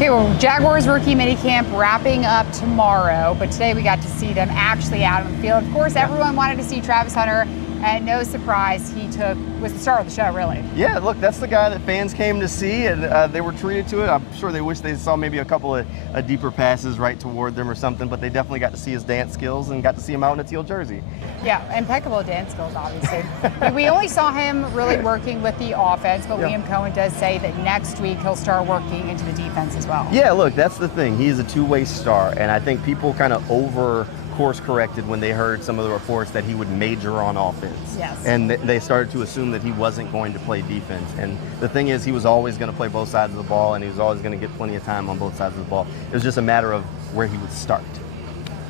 Okay, well, Jaguars rookie minicamp wrapping up tomorrow, but today we got to see them actually out on the field. Of course, everyone wanted to see Travis Hunter, and no surprise, he was the star of the show, really. Yeah, look, that's the guy that fans came to see, and they were treated to it. I'm sure they wish they saw maybe a couple of deeper passes right toward them or something, but they definitely got to see his dance skills and got to see him out in a teal jersey. Yeah, impeccable dance skills, obviously. We only saw him really working with the offense, but Liam Coen does say that next week he'll start working into the defense as well. Yeah, look, that's the thing. He is a two-way star, and I think people kind of course corrected when they heard some of the reports that he would major on offense. Yes. And they started to assume that he wasn't going to play defense. And the thing is, he was always going to play both sides of the ball, and he was always going to get plenty of time on both sides of the ball. It was just a matter of where he would start.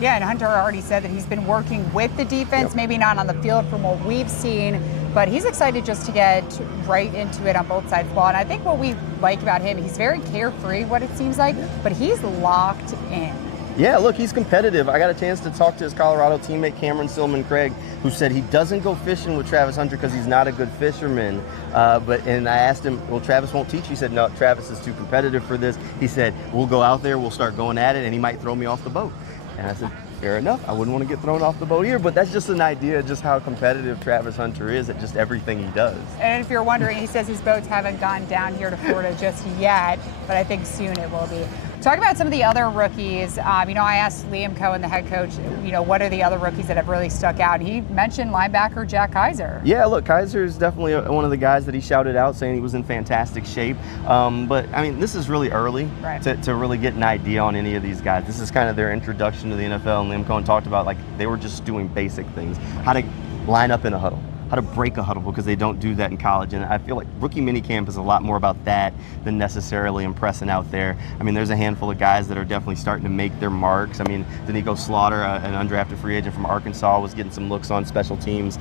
Yeah, and Hunter already said that he's been working with the defense, maybe not on the field from what we've seen, but he's excited just to get right into it on both sides of the ball. And I think what we like about him, he's very carefree, what it seems like, but he's locked in. Yeah, look, he's competitive. I got a chance to talk to his Colorado teammate, Cameron Silman-Craig, who said he doesn't go fishing with Travis Hunter because he's not a good fisherman. And I asked him, well, Travis won't teach you. He said, no, Travis is too competitive for this. He said, we'll go out there, we'll start going at it, and he might throw me off the boat. And I said, fair enough. I wouldn't want to get thrown off the boat here, but that's just an idea of just how competitive Travis Hunter is at just everything he does. And if you're wondering, he says his boats haven't gone down here to Florida just yet, but I think soon it will be. Talking about some of the other rookies, I asked Liam Coen, the head coach, what are the other rookies that have really stuck out? He mentioned linebacker Jack Kaiser. Yeah, look, Kaiser is definitely one of the guys that he shouted out, saying he was in fantastic shape. But, I mean, this is really early to really get an idea on any of these guys. This is kind of their introduction to the NFL, and Liam Coen talked about, like, they were just doing basic things. How to line up in a huddle, how to break a huddle, because they don't do that in college. And I feel like rookie minicamp is a lot more about that than necessarily impressing out there. I mean, there's a handful of guys that are definitely starting to make their marks. I mean, Danico Slaughter, an undrafted free agent from Arkansas, was getting some looks on special teams,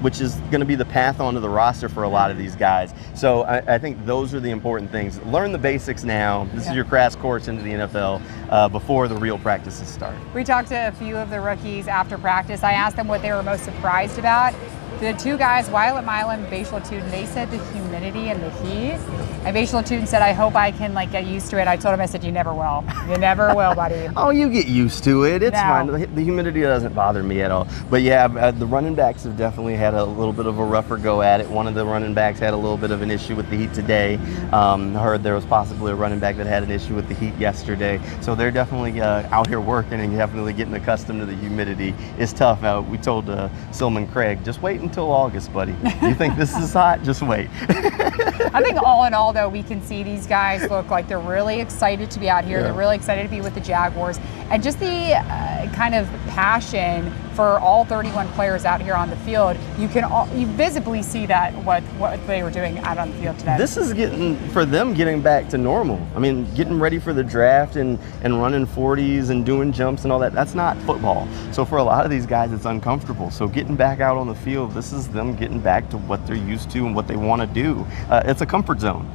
which is going to be the path onto the roster for a lot of these guys. So I think those are the important things. Learn the basics now. This is your crash course into the NFL before the real practices start. We talked to a few of the rookies after practice. I asked them what they were most surprised about. The two guys, Wyatt Milum and Bashal Tootin, they said the humidity and the heat. And Bashal Tootin said, I hope I can get used to it. I told him, I said, you never will. You never will, buddy. Oh, you get used to it. It's fine. The humidity doesn't bother me at all. But yeah, the running backs have definitely had a little bit of a rougher go at it. One of the running backs had a little bit of an issue with the heat today. I heard there was possibly a running back that had an issue with the heat yesterday. So they're definitely out here working and definitely getting accustomed to the humidity. It's tough. We told Silman-Craig, just wait until August, buddy. You think this is hot? Just wait. I think all in all, though, we can see these guys look like they're really excited to be out here. They're really excited to be with the Jaguars. And just the kind of passion for all 31 players out here on the field, you visibly see that what they were doing out on the field today. This is getting back to normal. I mean, getting ready for the draft and running 40s and doing jumps and all that, that's not football. So for a lot of these guys, it's uncomfortable. So getting back out on the field, this is them getting back to what they're used to and what they want to do. It's a comfort zone.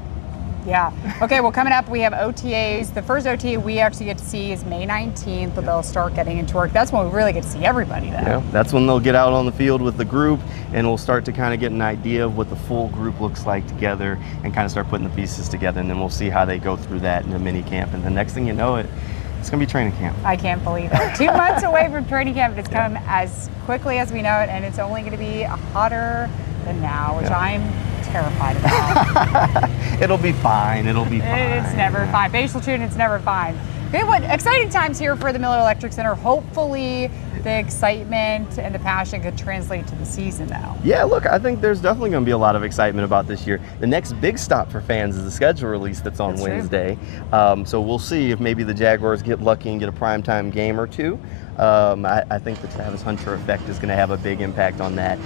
Yeah. Okay, well, coming up, we have OTAs. The first OTA we actually get to see is May 19th, but they'll start getting into work. That's when we really get to see everybody, though. Yeah, that's when they'll get out on the field with the group, and we'll start to kind of get an idea of what the full group looks like together and kind of start putting the pieces together, and then we'll see how they go through that in the mini camp. And the next thing you know, it's going to be training camp. I can't believe it. 2 months away from training camp. It's come as quickly as we know it, and it's only going to be hotter than now, which I'm terrified about. It'll be fine. It'll be fine. It's never fine. Bashal Tootin, it's never fine. Okay, what exciting times here for the Miller Electric Center. Hopefully the excitement and the passion could translate to the season now. Yeah, look, I think there's definitely going to be a lot of excitement about this year. The next big stop for fans is the schedule release that's on Wednesday. So we'll see if maybe the Jaguars get lucky and get a primetime game or two. I think the Travis Hunter effect is going to have a big impact on that.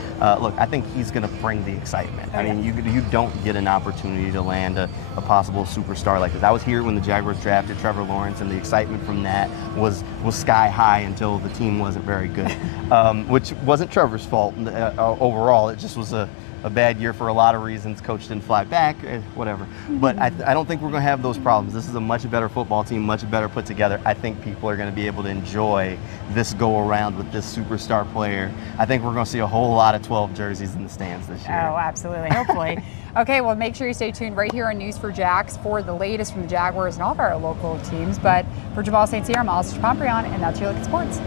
Look, I think he's going to bring the excitement. I mean, you don't get an opportunity to land a possible superstar like this. I was here when the Jaguars drafted Trevor Lawrence, and the excitement from that was sky high until the team wasn't very good, which wasn't Trevor's fault overall. It just was a a bad year for a lot of reasons. Coach didn't fly back, whatever. But I don't think we're going to have those problems. This is a much better football team, much better put together. I think people are going to be able to enjoy this go around with this superstar player. I think we're going to see a whole lot of 12 jerseys in the stands this year. Oh, absolutely. Hopefully. Okay, well, make sure you stay tuned right here on News for Jax for the latest from the Jaguars and all of our local teams. But for Jamal St. Cyr, I'm Alessandra Pontbriand, and that's your look at sports.